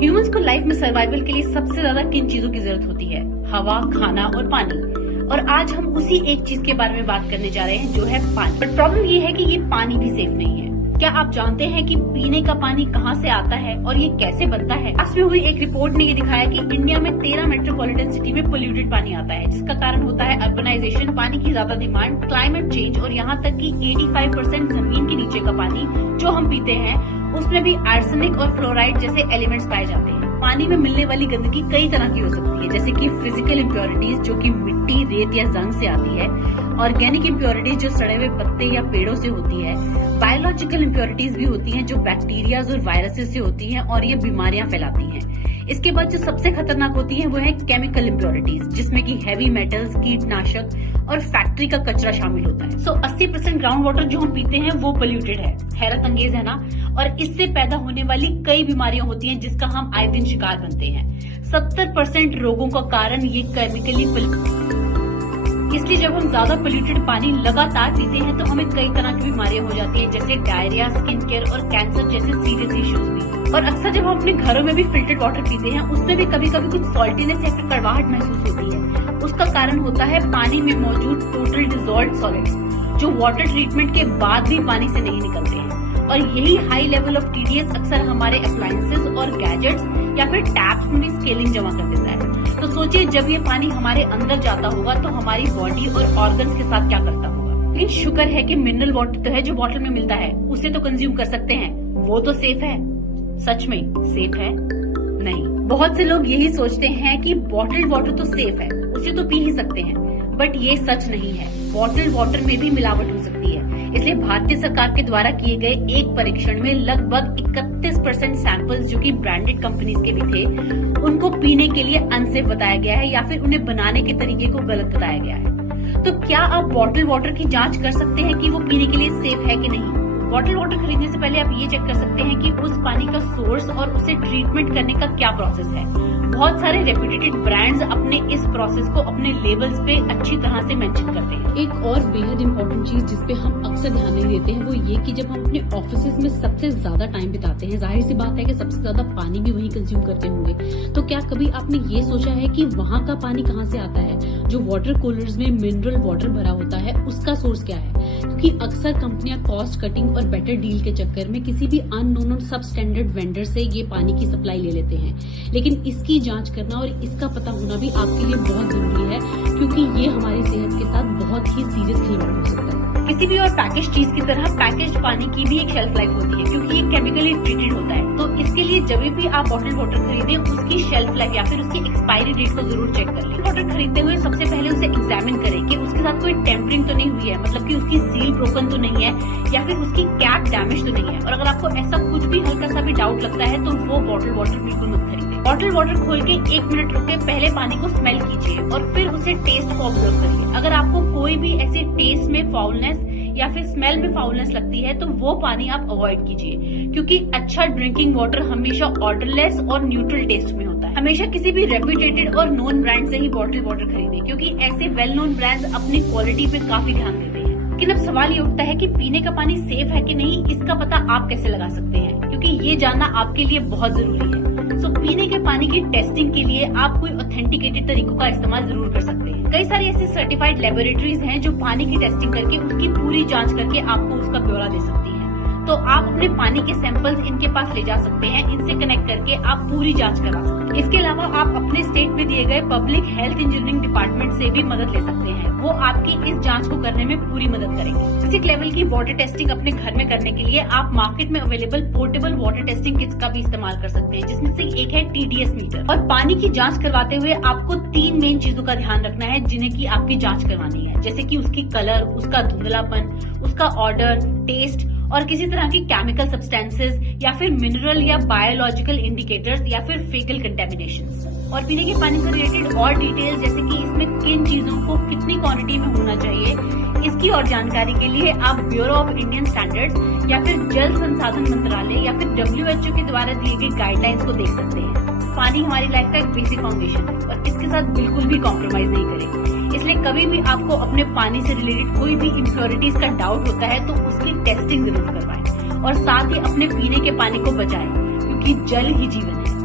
Humans को life में survival के लिए सबसे ज्यादा किन चीजों की जरूरत होती है? हवा, खाना और पानी। और आज हम उसी एक चीज के बारे में बात करने जा रहे हैं जो है पानी। बट प्रॉब्लम ये है कि ये पानी भी सेफ नहीं है। क्या आप जानते हैं कि पीने का पानी कहाँ से आता है और ये कैसे बनता है? लास्ट में हुई एक रिपोर्ट ने ये दिखाया कि इंडिया में 13 मेट्रोपॉलिटन सिटी में पोल्यूटेड पानी आता है, जिसका कारण होता है अर्बनाइजेशन, पानी की ज्यादा डिमांड, क्लाइमेट चेंज और यहाँ तक कि 85% जमीन के नीचे का पानी जो हम पीते हैं उसमें भी आर्सेनिक और फ्लोराइड जैसे एलिमेंट्स पाए जाते हैं। पानी में मिलने वाली गंदगी कई तरह की हो सकती है, जैसे कि फिजिकल इम्प्योरिटीज जो कि मिट्टी, रेत या जंग से आती है, ऑर्गेनिक इम्प्योरिटीज जो सड़े हुए पत्ते या पेड़ों से होती है, बायोलॉजिकल इम्प्योरिटीज भी होती हैं जो बैक्टीरियाज और वायरसेस से होती हैं और ये बीमारियां फैलाती हैं। इसके बाद जो सबसे खतरनाक होती है वो है केमिकल इम्प्योरिटीज, जिसमें कि हैवी मेटल्स, कीटनाशक और फैक्ट्री का कचरा शामिल होता है। 80% ग्राउंड वाटर जो हम पीते हैं वो पोल्यूटेड है। हैरत अंगेज है ना? और इससे पैदा होने वाली कई बीमारियां होती हैं जिसका हम आए दिन शिकार बनते हैं। 70% रोगों का कारण ये केमिकली इसलिए जब हम ज्यादा पोल्यूटेड पानी लगातार पीते हैं तो हमें कई तरह की बीमारियां हो जाती हैं, जैसे डायरिया, स्किन केयर और कैंसर जैसे सीरियस इश्यूज भी। और अक्सर जब हम अपने घरों में भी फिल्टर्ड वाटर पीते हैं उसमें भी कभी कभी कुछ सॉल्टीनेस या फिर कड़वाहट महसूस होती है। उसका कारण होता है पानी में मौजूद टोटल डिसॉल्व्ड सॉलिड्स, जो वाटर ट्रीटमेंट के बाद भी पानी से नहीं निकलते हैं। और यही हाई लेवल ऑफ टीडीएस अक्सर हमारे अप्लायंसेस और गैजेट्स या फिर टैप्स में भी स्केलिंग जमा कर देता है। तो सोचिए जब ये पानी हमारे अंदर जाता होगा तो हमारी बॉडी और ऑर्गन्स के साथ क्या करता होगा। लेकिन शुक्र है कि मिनरल वाटर तो है जो बॉटल में मिलता है, उसे तो कंज्यूम कर सकते हैं, वो तो सेफ है। सच में सेफ है? नहीं। बहुत से लोग यही सोचते हैं कि बॉटल्ड वाटर तो सेफ है, उसे तो पी ही सकते हैं, बट ये सच नहीं है। बॉटल्ड वाटर में भी मिलावट हो सकती है। इसलिए भारतीय सरकार के द्वारा किए गए एक परीक्षण में लगभग 31% सैंपल्स जो कि ब्रांडेड कंपनीज के भी थे, उनको पीने के लिए अनसेफ बताया गया है या फिर उन्हें बनाने के तरीके को गलत बताया गया है। तो क्या आप बॉटल वाटर की जांच कर सकते हैं कि वो पीने के लिए सेफ है कि नहीं? बॉटल वाटर खरीदने से पहले आप ये चेक कर सकते हैं कि उस पानी का सोर्स और उसे ट्रीटमेंट करने का क्या प्रोसेस है। बहुत सारे रेप्यूटेड ब्रांड्स अपने इस प्रोसेस को अपने लेबल्स पे अच्छी तरह से मेंशन करते हैं। एक और बेहद इम्पोर्टेंट चीज जिसपे हम अक्सर ध्यान नहीं देते हैं वो ये कि जब हम अपने ऑफिसेज में सबसे ज्यादा टाइम बिताते हैं, जाहिर सी बात है कि सबसे ज्यादा पानी भी वहीं कंज्यूम करते होंगे। तो क्या कभी आपने ये सोचा है कि वहाँ का पानी कहाँ से आता है? जो वाटर कूलर्स में मिनरल वाटर भरा होता है उसका सोर्स क्या है? क्योंकि अक्सर कंपनियां कॉस्ट कटिंग और बेटर डील के चक्कर में किसी भी अननोन और सब स्टैंडर्ड वेंडर से ये पानी की सप्लाई ले लेते हैं, लेकिन इसकी जांच करना और इसका पता होना भी आपके लिए बहुत जरूरी है, क्योंकि ये हमारी सेहत के साथ बहुत ही सीरियस खिलवाड़ हो सकता है। किसी भी और पैकेज चीज की तरह पैकेज पानी की भी एक शेल्फ लाइफ होती है, क्योंकि ये केमिकली ट्रीटेड होता है। तो इसके लिए जब भी आप बॉटल वाटर खरीदें उसकी शेल्फ लाइफ या फिर उसकी एक्सपायरी डेट को जरूर चेक कर लें। वाटर खरीदते हुए सबसे पहले उसे एग्जामिन करें कि उसके साथ कोई टेम्परिंग तो नहीं हुई है, मतलब कि उसकी सील ब्रोकन तो नहीं है या फिर उसकी कैप डैमेज तो नहीं है। और अगर आपको ऐसा कुछ भी हल्का सा भी डाउट लगता है तो वो बॉटल वाटर बिल्कुल मत खरीदें। बॉटल वाटर खोल के 1 मिनट रुक के पहले पानी को स्मेल कीजिए और फिर उसे टेस्ट को ऑब्जर्व करिए। अगर आपको कोई भी ऐसे टेस्ट में फाउलनेस या फिर स्मेल में फाउलनेस लगती है तो वो पानी आप अवॉइड कीजिए, क्योंकि अच्छा ड्रिंकिंग वाटर हमेशा ऑर्डरलेस और न्यूट्रल टेस्ट में होता है। हमेशा किसी भी रेप्यूटेड और नोन ब्रांड से ही बॉटल वाटर खरीदें, क्योंकि ऐसे वेल नोन ब्रांड्स अपनी क्वालिटी पे काफी ध्यान देते हैं। लेकिन अब सवाल ये उठता है कि पीने का पानी सेफ है कि नहीं, इसका पता आप कैसे लगा सकते हैं? क्योंकि ये जानना आपके लिए बहुत जरूरी है। पीने के पानी की टेस्टिंग के लिए आप कोई ऑथेंटिकेटेड तरीकों का इस्तेमाल जरूर कर सकते हैं। कई सारी ऐसी सर्टिफाइड लेबोरेटरीज हैं जो पानी की टेस्टिंग करके उसकी पूरी जांच करके आपको उसका ब्यौरा दे सकती है। तो आप अपने पानी के सैंपल्स इनके पास ले जा सकते हैं, इनसे कनेक्ट करके आप पूरी जांच करवा सकते हैं। इसके अलावा आप अपने स्टेट में दिए गए पब्लिक हेल्थ इंजीनियरिंग डिपार्टमेंट से भी मदद ले सकते हैं, वो आपकी इस जांच को करने में पूरी मदद करेंगे। बेसिक लेवल की वाटर टेस्टिंग अपने घर में करने के लिए आप मार्केट में available portable water testing kits का भी इस्तेमाल कर सकते हैं, जिसमें से एक है TDS मीटर। और पानी की जांच करवाते हुए आपको 3 मेन चीजों का ध्यान रखना है जिन्हें की आपकी जांच करवानी है, जैसे कि उसकी कलर, उसका धुंधलापन, उसका ऑर्डर, टेस्ट और किसी तरह की केमिकल सब्सटेंसेस या फिर मिनरल या बायोलॉजिकल इंडिकेटर्स या फिर फेकल कंटेमिनेशंस। और पीने के पानी से रिलेटेड और डिटेल्स, जैसे कि इसमें किन चीजों को कितनी क्वांटिटी में होना चाहिए, इसकी और जानकारी के लिए आप ब्यूरो ऑफ इंडियन स्टैंडर्ड्स या फिर जल संसाधन मंत्रालय या फिर WHO के द्वारा दिए गए गाइडलाइंस को देख सकते हैं। पानी हमारी लाइफ का एक बेसिक फाउंडेशन है और इसके साथ बिल्कुल भी कॉम्प्रोमाइज नहीं करेंगे। इसलिए कभी भी आपको अपने पानी से रिलेटेड कोई भी इम्प्योरिटीज का डाउट होता है तो उसकी टेस्टिंग जरूर करवाएं और साथ ही अपने पीने के पानी को बचाएं, क्योंकि जल ही जीवन है।